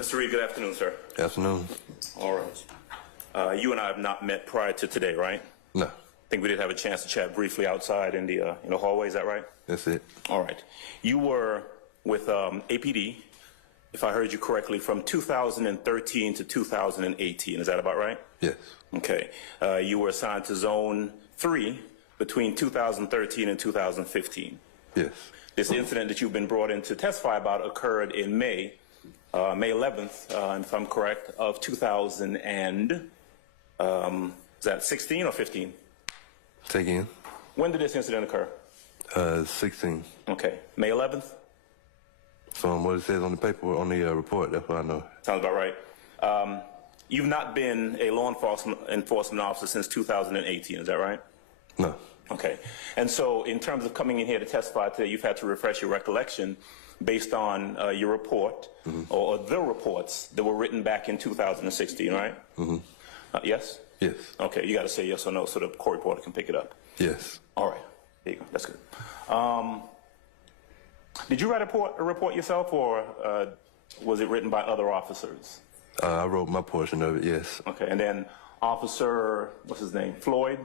Mr. Reid, good afternoon, sir. Good afternoon. All right. You and I have not met prior to today, right? No. I think we did have a chance to chat briefly outside in the hallway. Is that right? That's it. All right. You were with APD, if I heard you correctly, from 2013 to 2018. Is that about right? Yes. Okay. You were assigned to Zone 3 between 2013 and 2015. Yes. This incident that you've been brought in to testify about occurred in May 11th, if I'm correct, of 2000 and, is that 16 or 15? Say again. When did this incident occur? 16. Okay. May 11th? From what it says on the paper, on the report, that's what I know. Sounds about right. You've not been a law enforcement officer since 2018, is that right? No. Okay. And so in terms of coming in here to testify today, you've had to refresh your recollection based on your report or the reports that were written back in 2016, right? Yes? Yes. Okay, you got to say yes or no so the court reporter can pick it up. Yes. All right. There you go. That's good. Did you write a report yourself, or was it written by other officers? I wrote my portion of it, yes. Okay, and then Officer, what's his name, Floyd,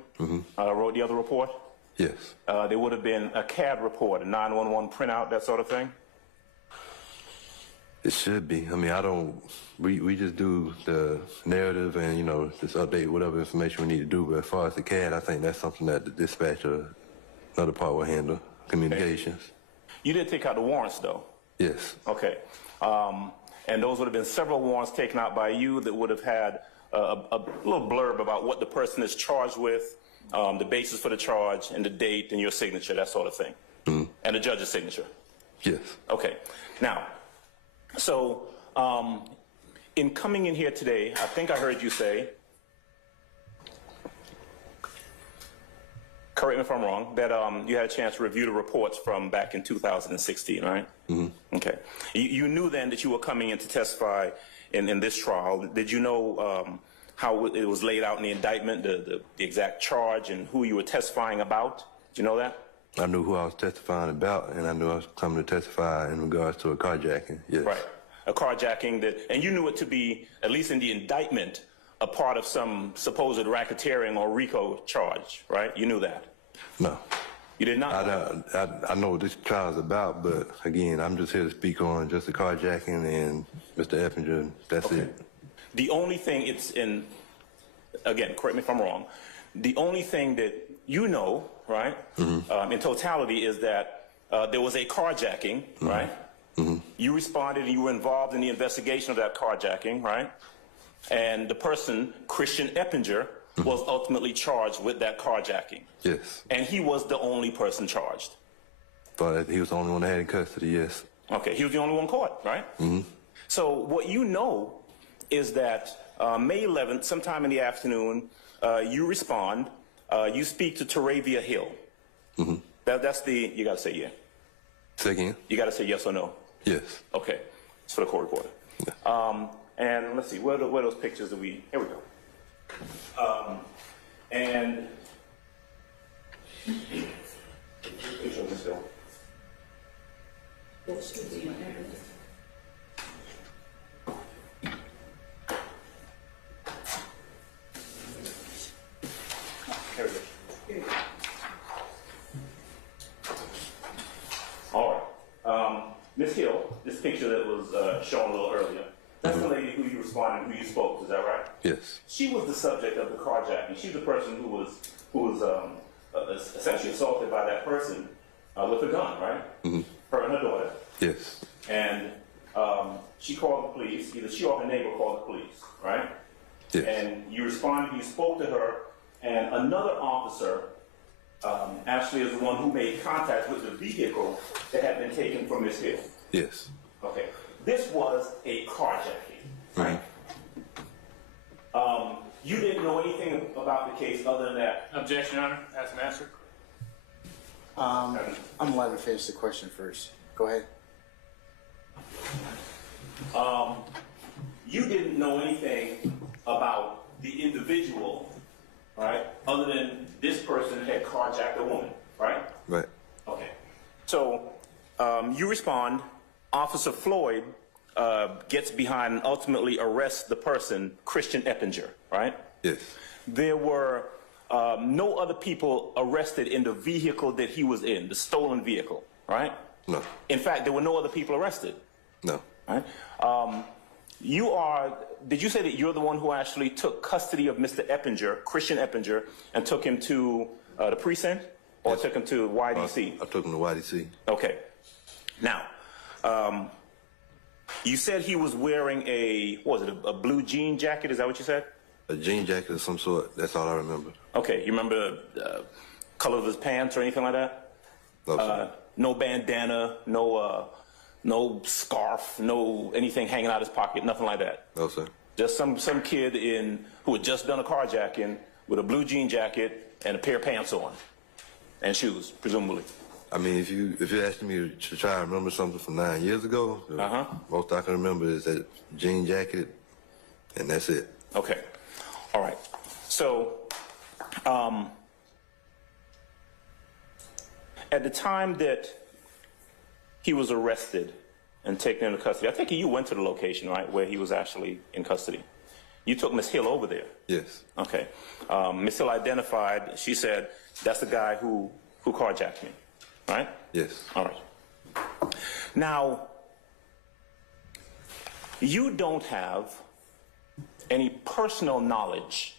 wrote the other report? Yes. There would have been a CAD report, a 911 printout, that sort of thing? It should be. I mean, we just do the narrative and, just update whatever information we need to do. But as far as the CAD, I think that's something that the dispatch or another part will handle, communications. Okay. You did take out the warrants, though? Yes. Okay. And those would have been several warrants taken out by you that would have had a little blurb about what the person is charged with, the basis for the charge, and the date, and your signature, that sort of thing. And the judge's signature? Yes. Okay. Now, so in coming in here today, I think I heard you say, correct me if I'm wrong, that you had a chance to review the reports from back in 2016, right? Okay. You knew then that you were coming in to testify in this trial. Did you know how it was laid out in the indictment, the exact charge and who you were testifying about? Did you know that? I knew who I was testifying about, and I knew I was coming to testify in regards to a carjacking, yes. Right. A carjacking and you knew it to be, at least in the indictment, a part of some supposed racketeering or RICO charge, right? You knew that? No. You did not? I know what this trial is about, but again, I'm just here to speak on just the carjacking and Mr. Eppinger. That's okay. It. The only thing it's in, again, correct me if I'm wrong, the only thing that you know, right, in totality is that there was a carjacking, right? You responded and you were involved in the investigation of that carjacking, right? And the person, Christian Eppinger, was ultimately charged with that carjacking. Yes. And he was the only person charged. But he was the only one that had in custody, yes. Okay, he was the only one caught, right? So what you know is that May 11th, sometime in the afternoon, you respond, you speak to Toravia Hill. That's the, you gotta say yeah. Say again? You gotta say yes or no. Yes. Okay, it's for the court reporter. Yeah. And let's see, where are those pictures that here we go. And picture of this hill. Here we go. All right. Ms. Hill, this picture that was shown a little earlier, that's the lady who you responded, who you spoke to, is that right? Yes. She was the subject of the carjacking. She's the person who was essentially assaulted by that person with a gun, right? Her and her daughter. Yes. And she called the police. Either she or her neighbor called the police, right? Yes. And you responded. You spoke to her, and another officer actually is the one who made contact with the vehicle that had been taken from Ms. Hill. Yes. Okay. This was a carjacking, right? You didn't know anything about the case other than that. Objection, Your Honor. Ask an answer. I'm allowed to finish the question first. Go ahead. You didn't know anything about the individual, right? Other than this person had carjacked a woman, right? Right. Okay. So you respond. Officer Floyd gets behind and ultimately arrests the person, Christian Eppinger, right? Yes. There were no other people arrested in the vehicle that he was in, the stolen vehicle, right? No. In fact, there were no other people arrested. No. Right? Did you say that you're the one who actually took custody of Mr. Eppinger, Christian Eppinger, and took him to the precinct? Or Yes. took him to YDC? I took him to YDC. Okay. Now, you said he was wearing a blue jean jacket? Is that what you said? A jean jacket of some sort. That's all I remember. Okay. You remember the color of his pants or anything like that? No, sir. No bandana, no scarf, no anything hanging out of his pocket, nothing like that. No, sir. Just some kid who had just done a carjacking with a blue jean jacket and a pair of pants on, and shoes, presumably. I mean, if you're asking me to try to remember something from 9 years ago, most I can remember is that jean jacket, and that's it. Okay. All right. So, at the time that he was arrested and taken into custody, I think you went to the location, right, where he was actually in custody. You took Miss Hill over there. Yes. Okay. Miss Hill identified, she said, that's the guy who carjacked me, right? Yes. All right. Now, you don't have any personal knowledge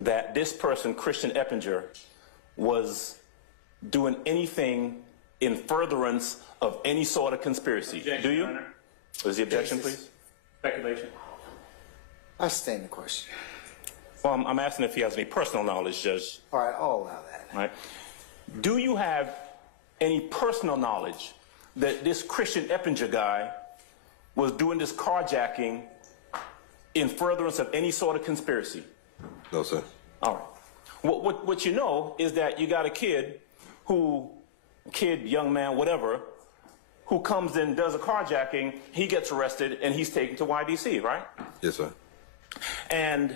that this person, Christian Eppinger, was doing anything in furtherance of any sort of conspiracy. Objection, do you? Your Honor. What is the objection, please? Speculation. I stand the question. Well, I'm asking if he has any personal knowledge, Judge. All right, I'll allow that. Right? Do you have any personal knowledge that this Christian Eppinger guy was doing this carjacking in furtherance of any sort of conspiracy? No, sir. All right. What you know is that you got a young man, whatever, who comes in, does a carjacking, he gets arrested, and he's taken to YDC, right? Yes, sir. And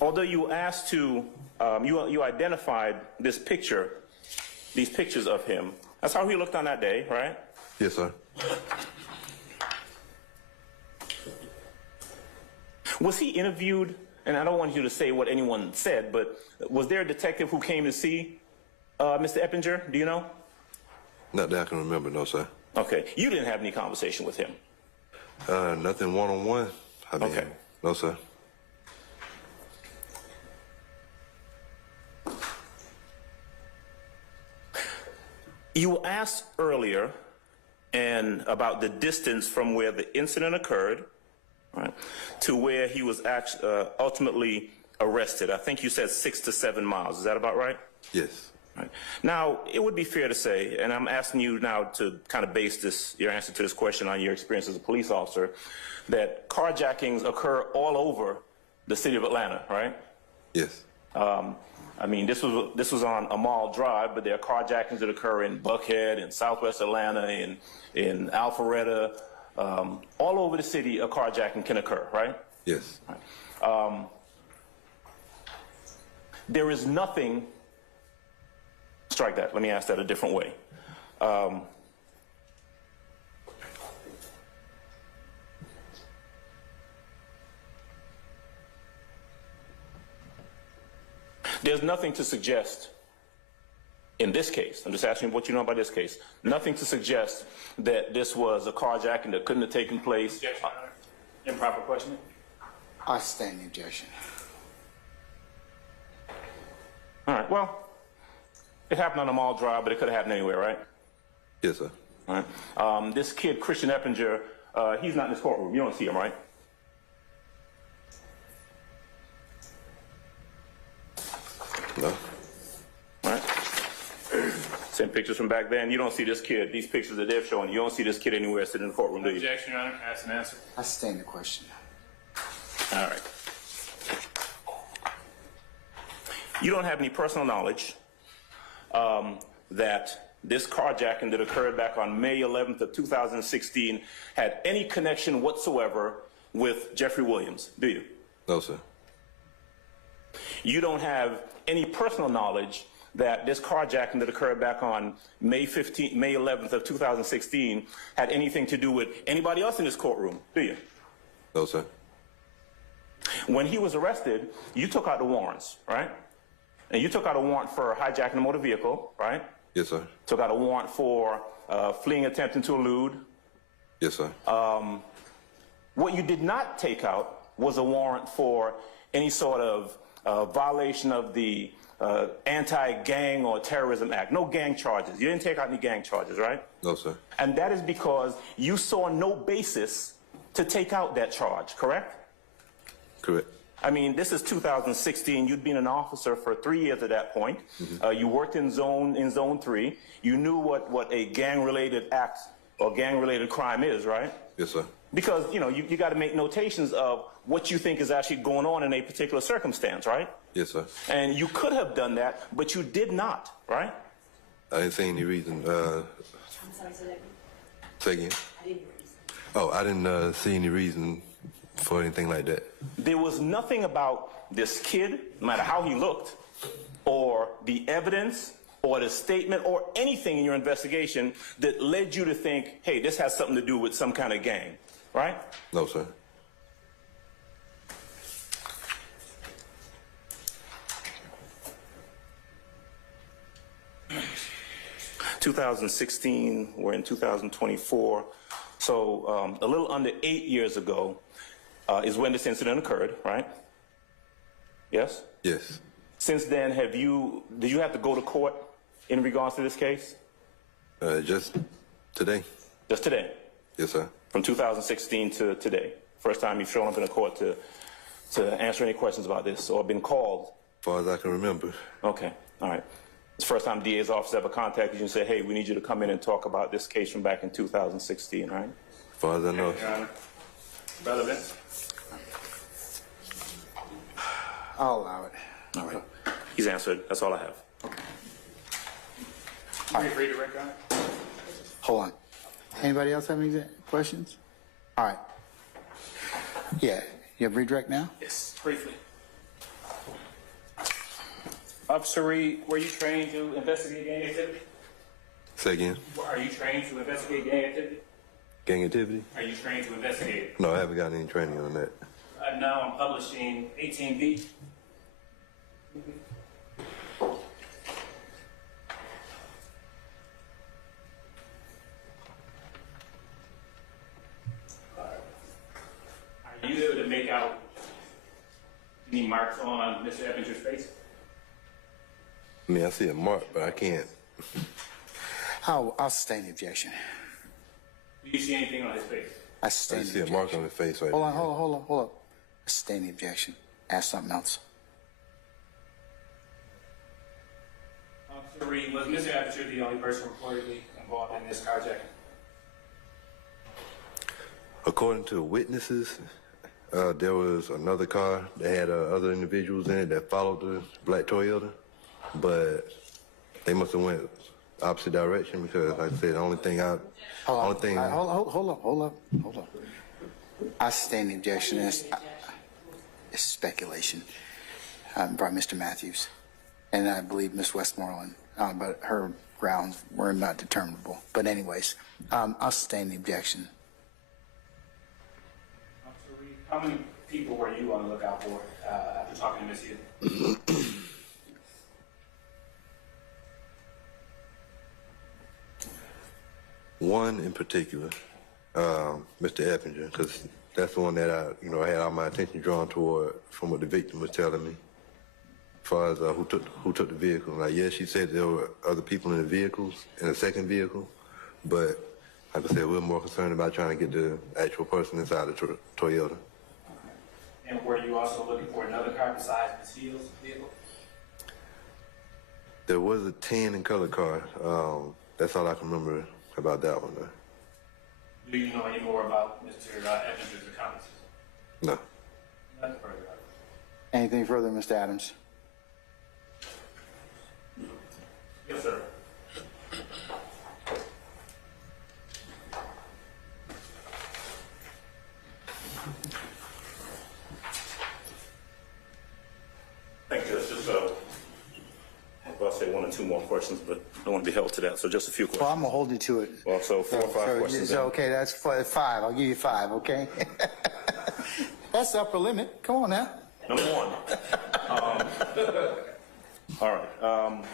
although you asked to, you identified these pictures of him, that's how he looked on that day, right? Yes, sir. Was he interviewed? And I don't want you to say what anyone said, but was there a detective who came to see Mr. Eppinger? Do you know? Not that I can remember, no, sir. Okay. You didn't have any conversation with him? Nothing one-on-one. I mean, Okay. No, sir. You were asked earlier about the distance from where the incident occurred, right, to where he was ultimately arrested. I think you said 6 to 7 miles. Is that about right? Yes. Right. Now, it would be fair to say, and I'm asking you now to kind of base your answer to this question on your experience as a police officer, that carjackings occur all over the city of Atlanta, right? Yes. I mean, this was on Amal Drive, but there are carjackings that occur in Buckhead, in Southwest Atlanta, in Alpharetta. All over the city, a carjacking can occur, right? Yes. Right. There is nothing. Strike that. Let me ask that a different way. There's nothing to suggest in this case, I'm just asking what you know about this case, nothing to suggest that this was a carjacking that couldn't have taken place. Objection, Your Honor. Improper questioning. I stand the objection. All right, well, it happened on a mall drive, but it could have happened anywhere, right? Yes, sir. All right. This kid, Christian Eppinger, he's not in this courtroom. You don't see him, right? No. All right. Send pictures from back then. You don't see this kid. These pictures that they're showing, you don't see this kid anywhere sitting in the courtroom, do you? Objection, Your Honor. Ask and answer. I stand the question. All right. You don't have any personal knowledge that this carjacking that occurred back on May 11th of 2016 had any connection whatsoever with Jeffrey Williams, do you? No, sir. You don't have any personal knowledge that this carjacking that occurred back on May 11th of 2016 had anything to do with anybody else in this courtroom, do you? No, sir. When he was arrested, you took out the warrants, right? And you took out a warrant for hijacking a motor vehicle, right? Yes, sir. Took out a warrant for fleeing, attempting to elude. Yes, sir. What you did not take out was a warrant for any sort of violation of the Anti-Gang or Terrorism Act. No gang charges. You didn't take out any gang charges, right? No, sir. And that is because you saw no basis to take out that charge, correct? Correct. I mean, this is 2016. You'd been an officer for 3 years at that point. You worked in Zone 3. You knew what a gang-related act or gang-related crime is, right? Yes, sir. Because, you know, you got to make notations of what you think is actually going on in a particular circumstance, right? Yes, sir. And you could have done that, but you did not, right? I didn't see any reason. I'm sorry, say that again. Say again? I didn't hear what you said. Oh, I didn't see any reason for anything like that. There was nothing about this kid, no matter how he looked, or the evidence, or the statement, or anything in your investigation that led you to think, hey, this has something to do with some kind of gang, right? No, sir. (2016), we're in 2024. So a little under 8 years ago is when this incident occurred, right? Yes? Yes. Since then, did you have to go to court in regards to this case? Just today. Just today? Yes, sir. From 2016 to today? First time you've shown up in a court to answer any questions about this or been called? As far as I can remember. Okay, all right. It's the first time the DA's office ever contacted you and said, hey, we need you to come in and talk about this case from back in 2016, right? As far as I know. Your Honor. Brother Vince. I'll allow it. All right. He's answered. That's all I have. Brief redirect, Your Honor. Hold on. Anybody else have any questions? All right. Yeah, you have redirect now? Yes, briefly. Officer Reid, were you trained to investigate gang activity? Say again? Are you trained to investigate gang activity? Gang activity? Are you trained to investigate it? No, I haven't gotten any training on that. Now I'm publishing 18B. Are you able to make out any marks on Mr. Eppinger's face? I mean, I see a mark, but I can't. I'll sustain the objection. Do you see anything on his face? I I sustain just the see a objection. mark on his face right Hold now. on, hold on. I sustain the objection. Ask something else. Officer Reid, was Mr. Eppinger the only person reportedly involved in this carjacking? According to witnesses, there was another car that had other individuals in it that followed the black Toyota, but they must have went opposite direction because, like I said, the only thing Hold on. I sustain the objection. It's speculation by Mr. Matthews, and I believe Ms. Westmoreland, but her grounds were not determinable. But anyways, I'll sustain the objection. Officer Reid, how many people were you on the lookout for after talking to Ms. Hill? One in particular, Mr. Eppinger, because that's the one that I had all my attention drawn toward from what the victim was telling me. As far as who took the vehicle, like yes, she said there were other people in the vehicles, in the second vehicle, but like I said, we're more concerned about trying to get the actual person inside the Toyota. And were you also looking for another car besides Ms. Hill's vehicle? There was a tan and color car. That's all I can remember about that one, though. Do you know any more about Mr. Eppinger's accomplices? No. Nothing further. Anything further, Mr. Adams? Yes, sir. Thank you, Justice. I'll say one or 2 more questions, but I don't want to be held to that, so just a few questions. Well, I'm gonna hold you to it. Well, so 4 or 5 questions. So, okay, that's 5. I'll give you 5, okay? That's the upper limit. Come on now. Number 1. All right.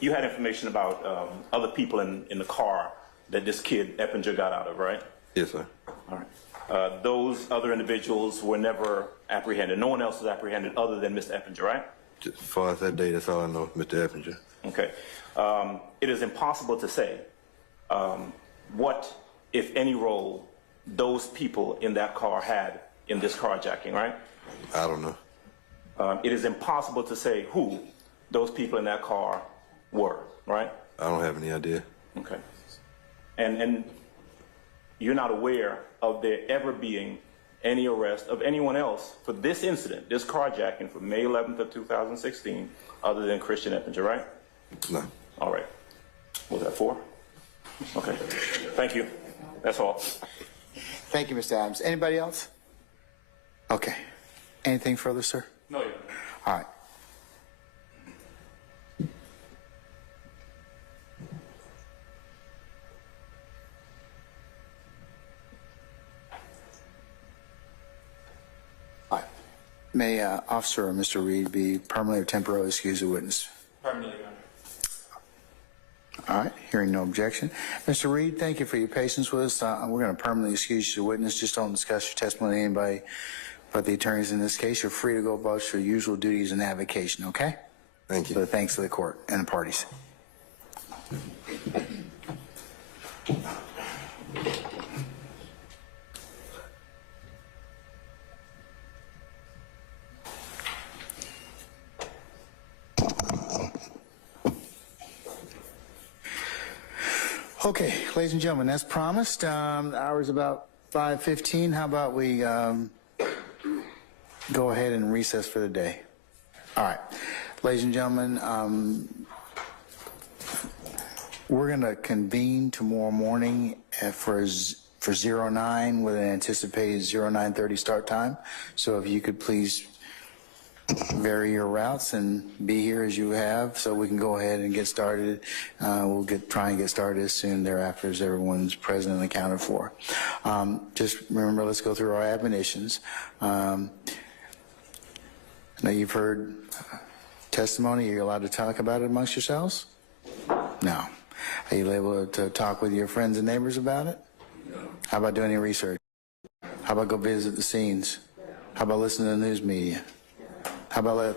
You had information about other people in the car that this kid Eppinger got out of, right? Yes, sir. All right. Those other individuals were never apprehended. No one else was apprehended other than Mr. Eppinger, right? Just as far as that day, that's all I know, Mr. Eppinger. Okay. It is impossible to say what, if any, role those people in that car had in this carjacking, right? I don't know. It is impossible to say who those people in that car were, right? I don't have any idea. Okay. And you're not aware of there ever being any arrest of anyone else for this incident, this carjacking from May 11th of 2016, other than Christian Eppinger, right? No. All right. Was that 4? Okay. Thank you. That's all. Thank you, Mr. Adams. Anybody else? Okay. Anything further, sir? No, Your Honor. All right. All right. May Officer or Mr. Reid be permanently or temporarily excused as a witness? Permanently, Your Honor. All right, hearing no objection. Mr. Reid, thank you for your patience with us. We're going to permanently excuse you as a witness. Just don't discuss your testimony with anybody but the attorneys in this case. You're free to go about your usual duties and avocation, okay? Thank you. So thanks to the court and the parties. Okay, ladies and gentlemen, as promised, the hour is about 5:15. How about we go ahead and recess for the day? All right, ladies and gentlemen, we're going to convene tomorrow morning for 09 with an anticipated 09:30 start time. So if you could please vary your routes and be here as you have so we can go ahead and get started. We'll try and get started as soon thereafter as everyone's present and accounted for. Just remember, let's go through our admonitions. Now you've heard testimony. Are you allowed to talk about it amongst yourselves? No. Are you able to talk with your friends and neighbors about it? No. How about doing any research? How about go visit the scenes? How about listening to the news media? How about